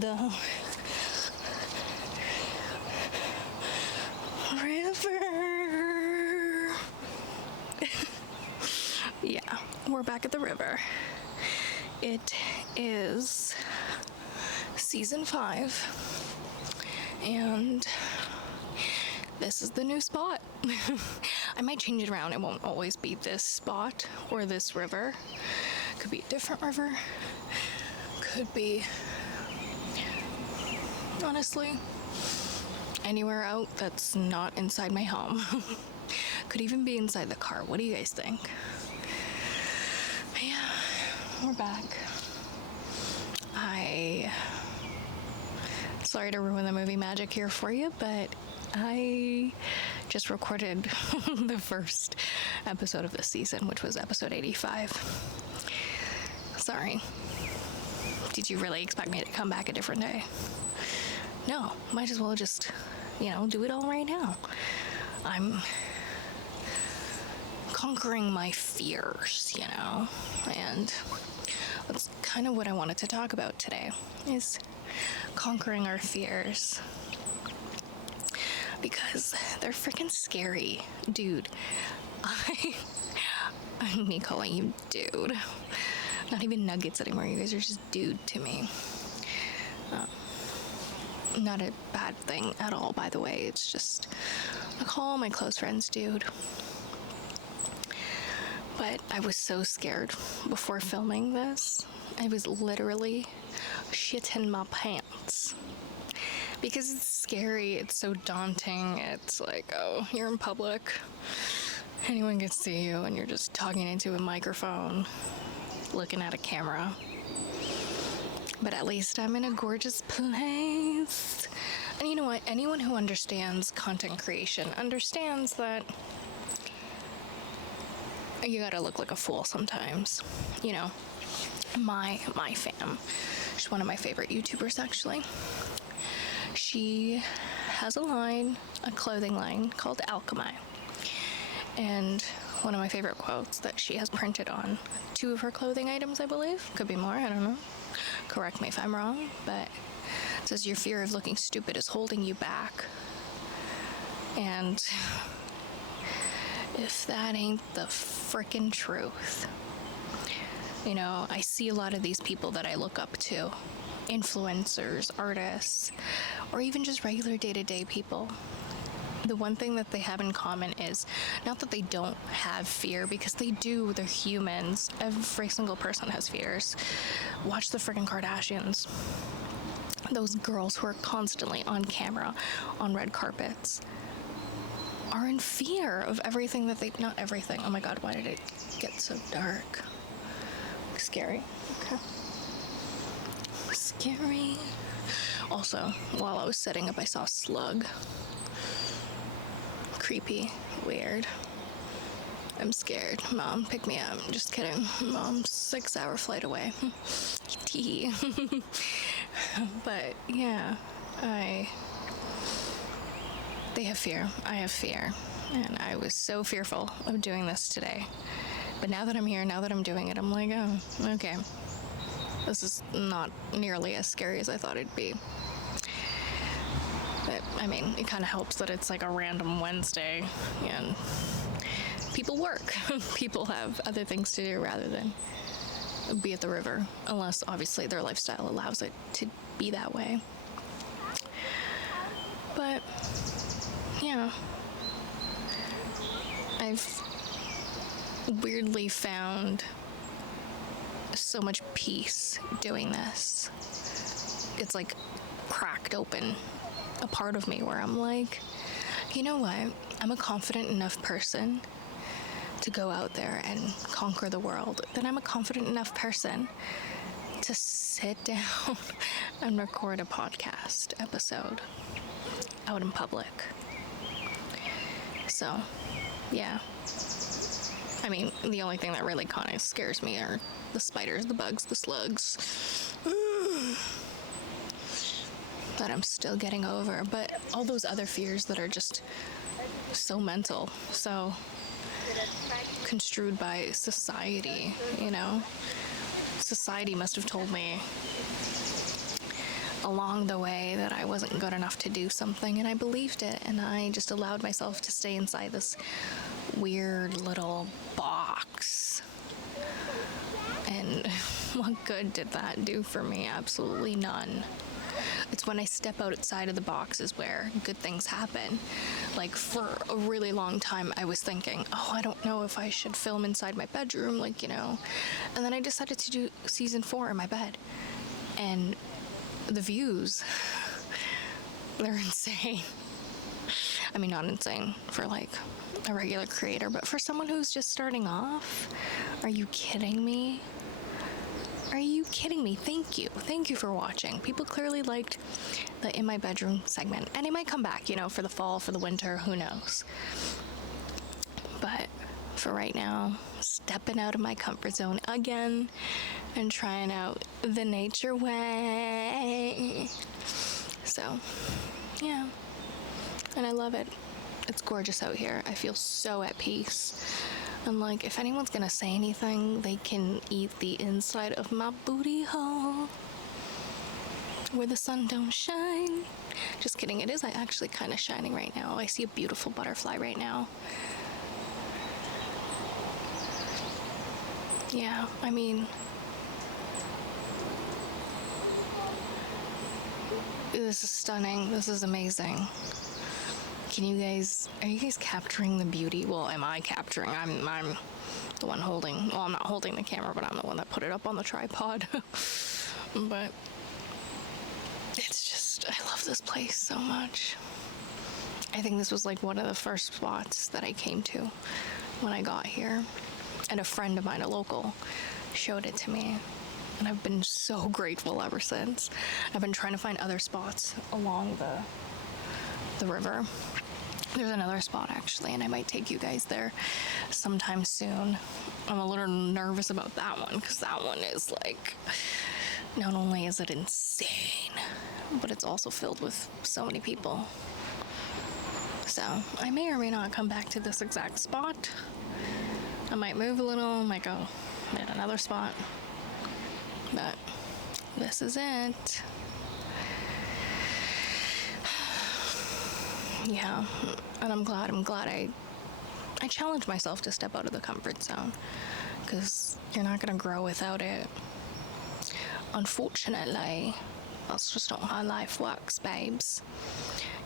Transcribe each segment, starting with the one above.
the river. Yeah, we're back at the river. It is season 5, and this is the new spot. I might change it around. It won't always be this spot or this river. Could be a different river. Could be, honestly, anywhere out that's not inside my home. Could even be inside the car. What do you guys think? But yeah, we're back. Sorry to ruin the movie magic here for you, but I just recorded the first episode of this season, which was episode 85. Sorry. Did you really expect me to come back a different day? No, might as well just, do it all right now. I'm conquering my fears, and that's kind of what I wanted to talk about today, is conquering our fears. Because they're freaking scary, dude. Me calling you dude. Not even nuggets anymore, you guys are just dude to me. Not a bad thing at all, by the way. It's just, I call all my close friends dude. But I was so scared before filming this. I was literally shitting my pants. Because it's scary, it's so daunting. It's like, oh, you're in public. Anyone can see you, and you're just talking into a microphone, looking at a camera. But at least I'm in a gorgeous place. And you know what? Anyone who understands content creation understands that you gotta look like a fool sometimes. My fam, she's one of my favorite YouTubers, actually. She has a clothing line called Alchemy. And one of my favorite quotes that she has printed on 2 of her clothing items, I believe. Could be more, I don't know. Correct me if I'm wrong, but it says your fear of looking stupid is holding you back. And if that ain't the frickin' truth. I see a lot of these people that I look up to. Influencers, artists, or even just regular day-to-day people. The one thing that they have in common is not that they don't have fear, because they do. They're humans. Every single person has fears. Watch the freaking Kardashians. Those girls who are constantly on camera, on red carpets, are in fear of everything that not everything. Oh my God, why did it get so dark? Scary. Okay. Scary. Also, while I was setting up, I saw a slug. Creepy. Weird. I'm scared. Mom, pick me up. Just kidding. Mom's 6-hour flight away. Tee. But yeah, they have fear. I have fear. And I was so fearful of doing this today. But now that I'm here, now that I'm doing it, I'm like, oh, okay. This is not nearly as scary as I thought it'd be. But, it kind of helps that it's like a random Wednesday, and people work. People have other things to do rather than be at the river, unless, obviously, their lifestyle allows it to be that way. But, yeah. I've weirdly found so much peace doing this. It's like cracked open a part of me where I'm like, you know what? I'm a confident enough person to go out there and conquer the world. Then I'm a confident enough person to sit down and record a podcast episode out in public. So, yeah. The only thing that really kind of scares me are the spiders, the bugs, the slugs. That I'm still getting over. But all those other fears that are just so mental, so construed by society, Society must have told me along the way that I wasn't good enough to do something, and I believed it, and I just allowed myself to stay inside this weird little box. And what good did that do for me? Absolutely none. It's when I step outside of the boxes where good things happen. Like, for a really long time, I was thinking, oh, I don't know if I should film inside my bedroom, like, you know. And then I decided to do season 4 in my bed. And the views, they're insane. I mean, not insane for, like, a regular creator, but for someone who's just starting off, are you kidding me? Are you kidding me? Thank you. Thank you for watching. People clearly liked the In My Bedroom segment. And it might come back, you know, for the fall, for the winter, who knows. But for right now, stepping out of my comfort zone again and trying out the nature way. So, yeah. And I love it. It's gorgeous out here. I feel so at peace. And, like, if anyone's gonna say anything, they can eat the inside of my booty hole where the sun don't shine. Just kidding, it is actually kind of shining right now. I see a beautiful butterfly right now. Yeah, I mean, this is stunning. This is amazing. Are you guys capturing the beauty? Well, am I capturing? I'm the one holding, well, I'm not holding the camera, but I'm the one that put it up on the tripod. But it's just, I love this place so much. I think this was like one of the first spots that I came to when I got here. And a friend of mine, a local, showed it to me. And I've been so grateful ever since. I've been trying to find other spots along the river. There's another spot actually, and I might take you guys there sometime soon. I'm a little nervous about that one because that one is like, not only is it insane, but it's also filled with so many people. So I may or may not come back to this exact spot. I might move a little, might go at another spot, but this is it. Yeah, and I'm glad I challenged myself to step out of the comfort zone, because you're not gonna grow without it. Unfortunately, that's just not how life works, babes.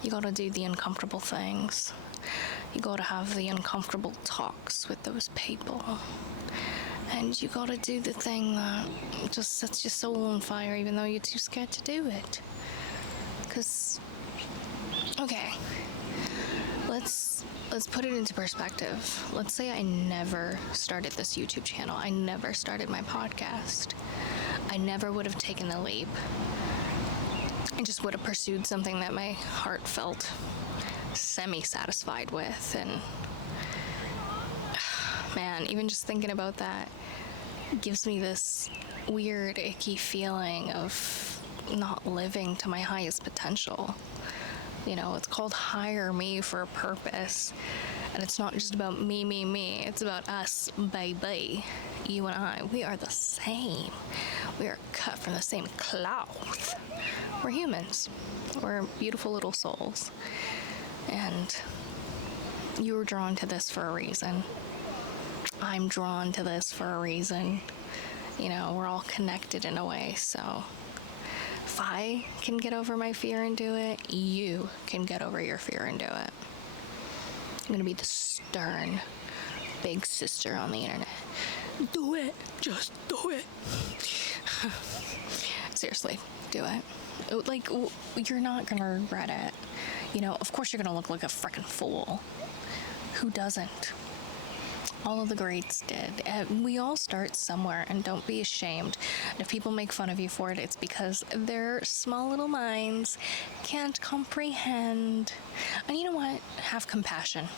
You gotta do the uncomfortable things. You gotta have the uncomfortable talks with those people. And you gotta do the thing that just sets your soul on fire, even though you're too scared to do it. Because, okay, let's put it into perspective. Let's say I never started this YouTube channel. I never started my podcast. I never would have taken the leap. I just would have pursued something that my heart felt semi-satisfied with. And man, even just thinking about that gives me this weird, icky feeling of not living to my highest potential. You know, it's called Hire Me for a purpose. And it's not just about me. It's about us, baby. You and I, we are the same. We are cut from the same cloth. We're humans. We're beautiful little souls. And you were drawn to this for a reason. I'm drawn to this for a reason. You know, we're all connected in a way, so if I can get over my fear and do it, you can get over your fear and do it. I'm gonna be the stern big sister on the internet. Do it. Just do it. Seriously, do it. Like, you're not gonna regret it. You know, of course you're gonna look like a freaking fool. Who doesn't? All of the greats did. We all start somewhere, and don't be ashamed. And if people make fun of you for it, it's because their small little minds can't comprehend. And you know what? Have compassion.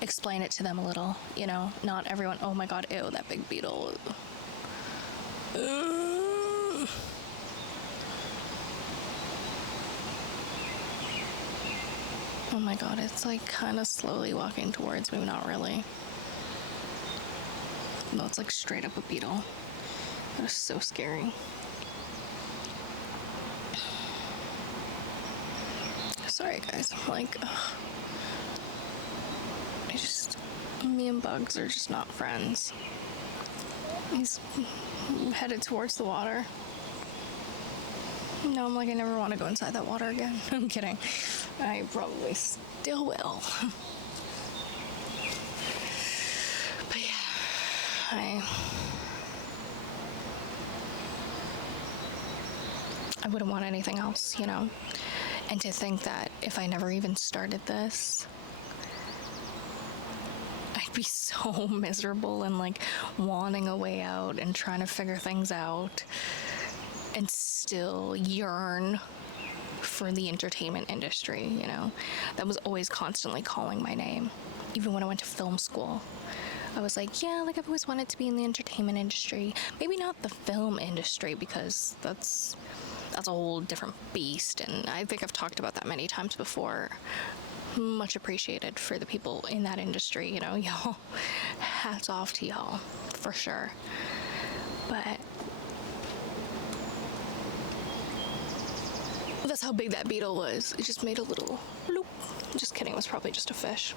Explain it to them a little. You know, not everyone, oh my god, ew, that big beetle. Oh my god, it's like kind of slowly walking towards me, not really. No, it's like straight up a beetle. That is so scary. Sorry, guys. Like, me and Bugs are just not friends. He's headed towards the water. No, I'm like, I never want to go inside that water again. I'm kidding. I probably still will. But yeah, I wouldn't want anything else, you know? And to think that if I never even started this, I'd be so miserable and like wanting a way out and trying to figure things out and still yearn for the entertainment industry, you know? That was always constantly calling my name. Even when I went to film school, I was like, yeah, like I've always wanted to be in the entertainment industry. Maybe not the film industry, because that's a whole different beast, and I think I've talked about that many times before. Much appreciated for the people in that industry, you know, y'all. Hats off to y'all, for sure. But that's how big that beetle was. It just made a little loop. Just kidding, it was probably just a fish.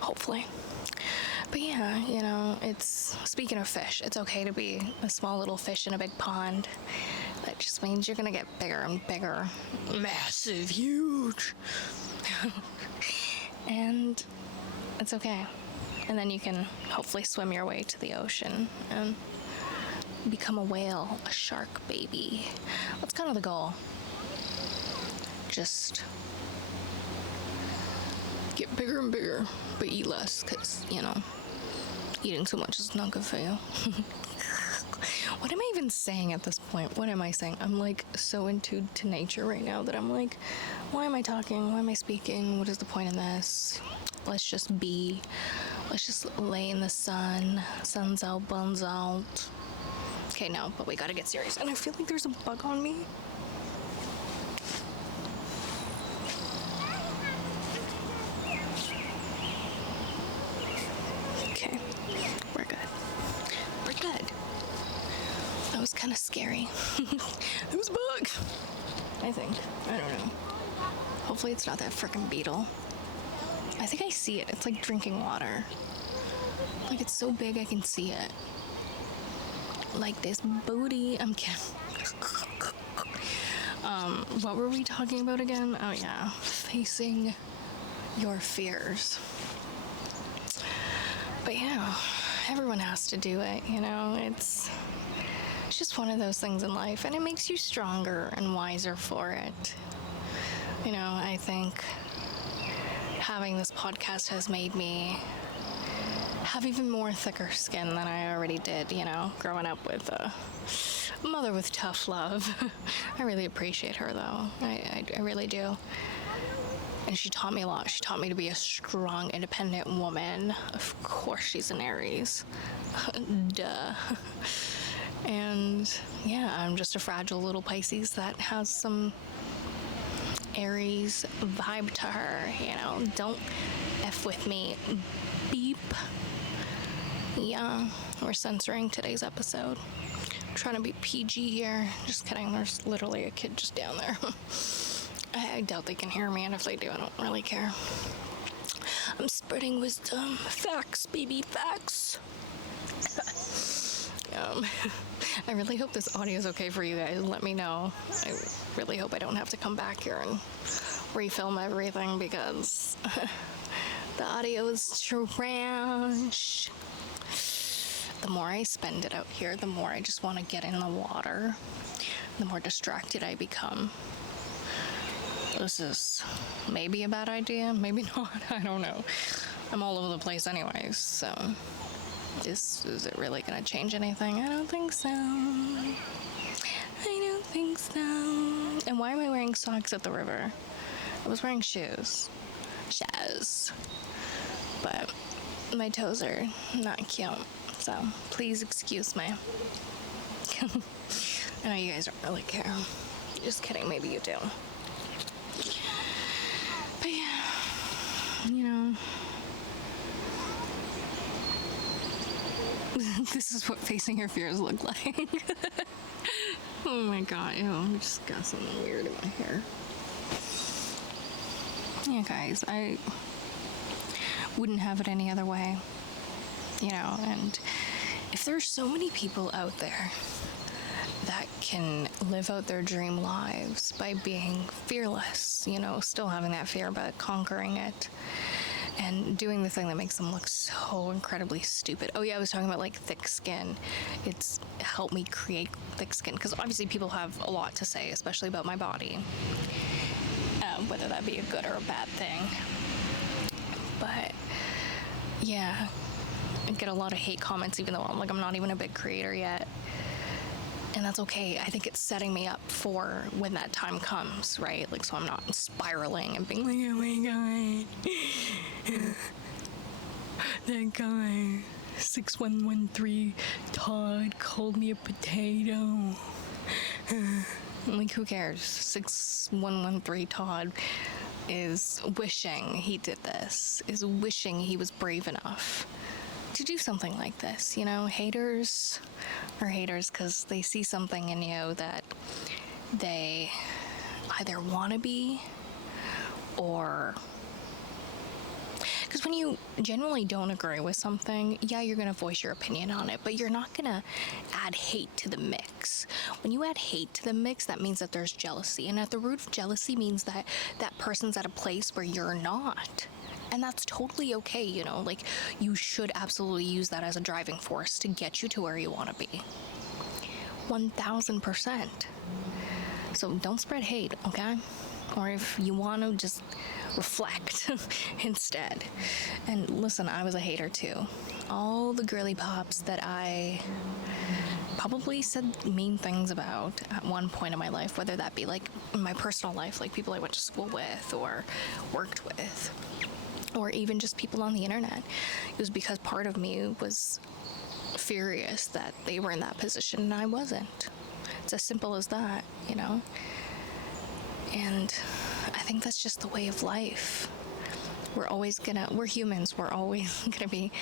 Hopefully. But yeah, you know, speaking of fish, it's okay to be a small little fish in a big pond. That just means you're gonna get bigger and bigger. Massive, huge. And it's okay. And then you can hopefully swim your way to the ocean and become a whale, a shark baby. That's kind of the goal. Just get bigger and bigger, but eat less, because, you know, eating too much is not good for you. What am I even saying at this point? What am I saying? I'm like so into nature right now that I'm like, why am I talking? Why am I speaking? What is the point in this? Let's just be. Let's just lay in the sun. Sun's out, buns out. Okay, no, but we gotta get serious. And I feel like there's a bug on me. Okay, we're good. We're good. That was kind of scary. It was a bug, I think. I don't know. Hopefully it's not that frickin' beetle. I think I see it. It's like drinking water. Like, it's so big I can see it. Like this booty. I'm kidding. What were we talking about again? Oh yeah, facing your fears. But yeah, everyone has to do it, you know? It's just one of those things in life, and it makes you stronger and wiser for it. You know, I think having this podcast has made me have even more thicker skin than I already did, you know, growing up with a mother with tough love. I really appreciate her, though. I really do. And she taught me a lot. She taught me to be a strong, independent woman. Of course she's an Aries. Duh. And yeah, I'm just a fragile little Pisces that has some Aries vibe to her, you know. Don't F with me. Beep. Yeah, we're censoring today's episode. I'm trying to be PG here. Just kidding, there's literally a kid just down there. I doubt they can hear me, and if they do, I don't really care. I'm spreading wisdom. Facts, baby, facts. I really hope this audio is okay for you guys. Let me know. I really hope I don't have to come back here and refilm everything, because the audio is trash. The more I spend it out here, the more I just want to get in the water, the more distracted I become. This is maybe a bad idea, maybe not, I don't know. I'm all over the place anyways, so is it really gonna change anything? I don't think so. I don't think so. And why am I wearing socks at the river? I was wearing shoes. But my toes are not cute, so please excuse me. I know you guys don't really care. Just kidding, maybe you do. But yeah, you know, this is what facing your fears look like. Oh my god, ew, I just got something weird in my hair. Yeah, guys, I wouldn't have it any other way, and if there's so many people out there that can live out their dream lives by being fearless, still having that fear but conquering it and doing the thing that makes them look so incredibly stupid. Oh yeah, I was talking about like thick skin. It's helped me create thick skin because obviously people have a lot to say, especially about my body, whether that be a good or a bad thing. But yeah, I get a lot of hate comments even though I'm not even a big creator yet. And that's okay. I think it's setting me up for when that time comes, right? Like, so I'm not spiraling and being like, oh my God, that guy, 6113 Todd called me a potato. Like, who cares? 6113 Todd is wishing he did this, is wishing he was brave enough to do something like this. Haters are haters because they see something in you that they either want to be, or because when you genuinely don't agree with something, yeah, you're going to voice your opinion on it, but you're not going to add hate to the mix. When you add hate to the mix, that means that there's jealousy, and at the root of jealousy means that that person's at a place where you're not. And that's totally okay, you should absolutely use that as a driving force to get you to where you want to be. 1000%. So don't spread hate, okay? Or if you want to, just reflect instead. And listen, I was a hater too. All the girly pops that I probably said mean things about at one point in my life, whether that be like in my personal life, like people I went to school with or worked with, or even just people on the internet. It was because part of me was furious that they were in that position and I wasn't. It's as simple as that, And I think that's just the way of life. We're humans, we're always gonna be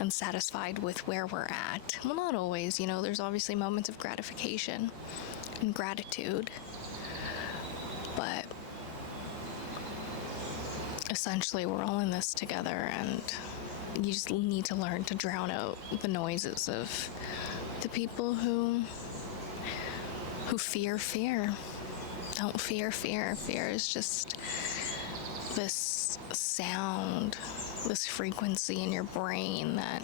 unsatisfied with where we're at. Well, not always, there's obviously moments of gratification and gratitude, but essentially we're all in this together, and you just need to learn to drown out the noises of the people who fear fear. Don't fear fear. Fear is just this sound, this frequency in your brain that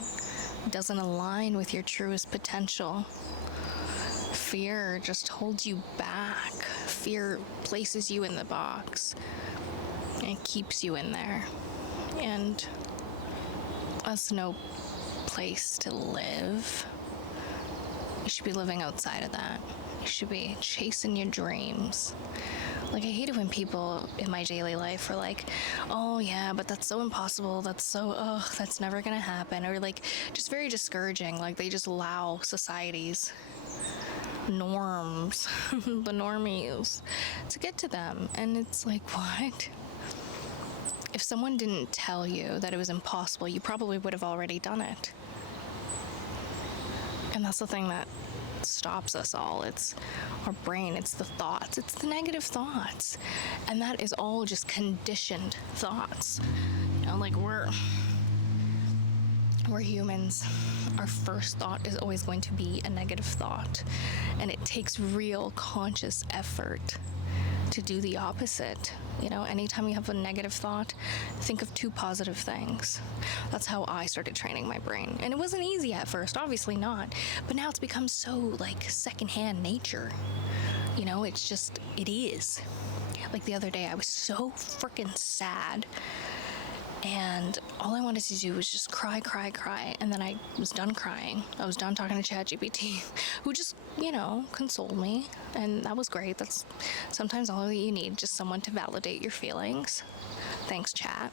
doesn't align with your truest potential. Fear just holds you back. Fear places you in the box. It keeps you in there, and that's no place to live. You should be living outside of that. You should be chasing your dreams. Like, I hate it when people in my daily life are like, oh yeah, but that's so impossible, that's never gonna happen, or like just very discouraging. Like, they just allow society's norms, the normies, to get to them, and it's like, what? If someone didn't tell you that it was impossible, you probably would have already done it. And that's the thing that stops us all. It's our brain, it's the thoughts, it's the negative thoughts. And that is all just conditioned thoughts. Like, we're humans. Our first thought is always going to be a negative thought. And it takes real conscious effort to do the opposite. Anytime you have a negative thought, think of 2 positive things. That's how I started training my brain. And it wasn't easy at first, obviously not. But now it's become so like secondhand nature. It is. Like the other day, I was so freaking sad. And all I wanted to do was just cry. And then I was done crying. I was done talking to ChatGPT, who just, consoled me. And that was great. That's sometimes all that you need, just someone to validate your feelings. Thanks, Chat.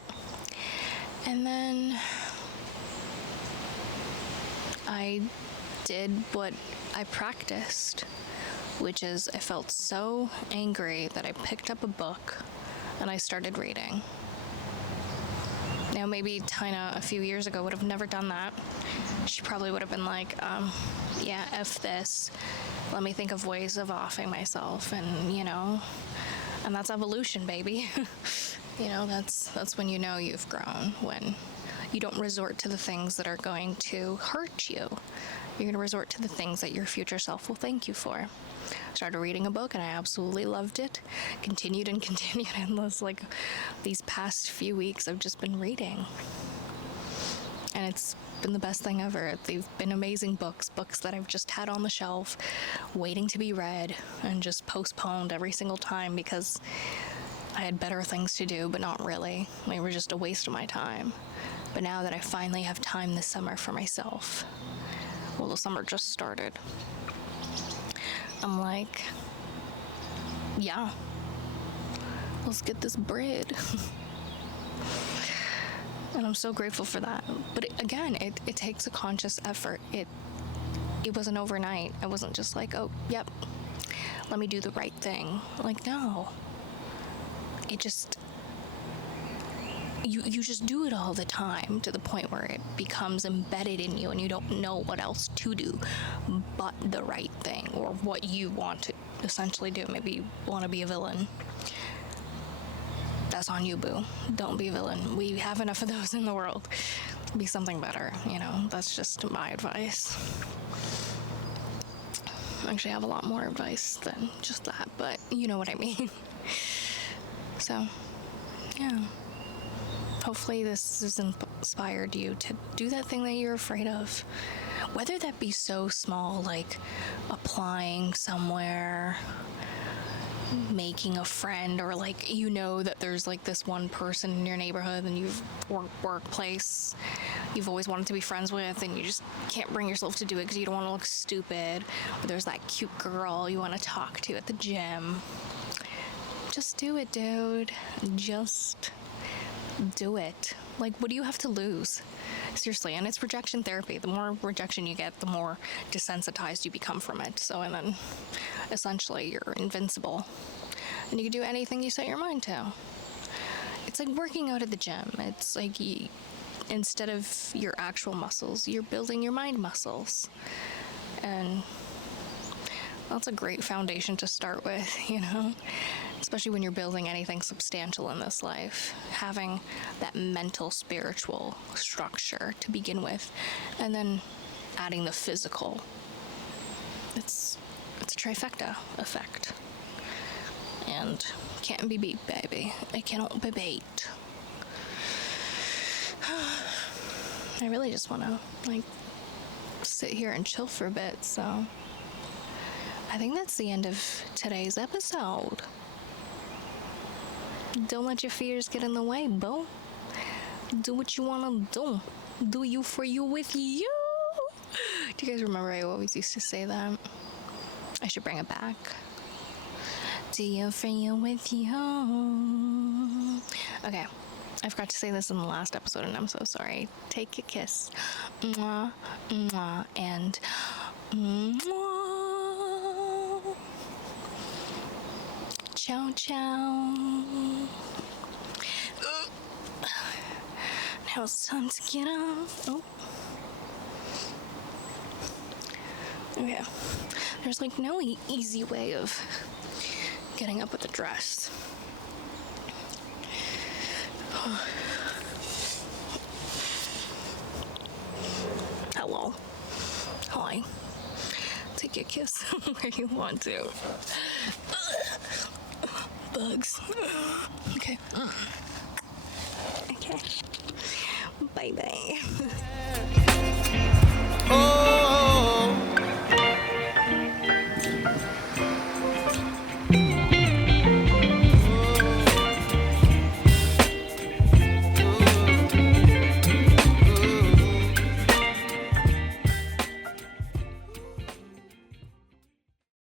And then I did what I practiced, which is I felt so angry that I picked up a book and I started reading. Now, maybe Tayna a few years ago would have never done that. She probably would have been like, yeah, F this. Let me think of ways of offing myself, and that's evolution, baby. You know, that's when you know you've grown, when you don't resort to the things that are going to hurt you. You're going to resort to the things that your future self will thank you for. I started reading a book and I absolutely loved it. Continued and continued, and these past few weeks I've just been reading. And it's been the best thing ever. They've been amazing books that I've just had on the shelf, waiting to be read, and just postponed every single time because I had better things to do, but not really. They were just a waste of my time. But now that I finally have time this summer for myself, well, the summer just started, I'm like, yeah, let's get this bread. And I'm so grateful for that. But again, it takes a conscious effort. It wasn't overnight. I wasn't just like, oh, yep, let me do the right thing. Like, no. It just, you just do it all the time to the point where it becomes embedded in you and you don't know what else to do but the right thing, or what you want to essentially do. Maybe you want to be a villain. That's on you, boo. Don't be a villain. We have enough of those in the world. Be something better, you know. That's just my advice. Actually, I have a lot more advice than just that, but you know what I mean. So, yeah. Hopefully this has inspired you to do that thing that you're afraid of. Whether that be so small, like applying somewhere, making a friend, or like, you know that there's like this one person in your neighborhood and you've workplace you've always wanted to be friends with, and you just can't bring yourself to do it because you don't want to look stupid. Or there's that cute girl you want to talk to at the gym. Just do it, dude. Just do it. Like, what do you have to lose? Seriously. And it's rejection therapy. The more rejection you get, the more desensitized you become from it. So, and then essentially you're invincible and you can do anything you set your mind to. It's like working out at the gym. It's like instead of your actual muscles, you're building your mind muscles. And that's a great foundation to start with, you know? Especially when you're building anything substantial in this life, having that mental, spiritual structure to begin with, and then adding the physical. It's a trifecta effect, and can't be beat, baby. It cannot be beat. I really just want to sit here and chill for a bit, so I think that's the end of today's episode. Don't let your fears get in the way, boo. Do what you want to do. Do you for you with you. Do you guys remember I always used to say that? I should bring it back. Do you for you with you. Okay. I forgot to say this in the last episode and I'm so sorry. Take a kiss. Mwah, mwah, and mwah. Ciao, ciao. Now it's time to get up. Oh. Okay. There's like no easy way of getting up with a dress. Hello. Hi. Take a kiss where you want to. Bugs. Okay. Okay. Bye-bye.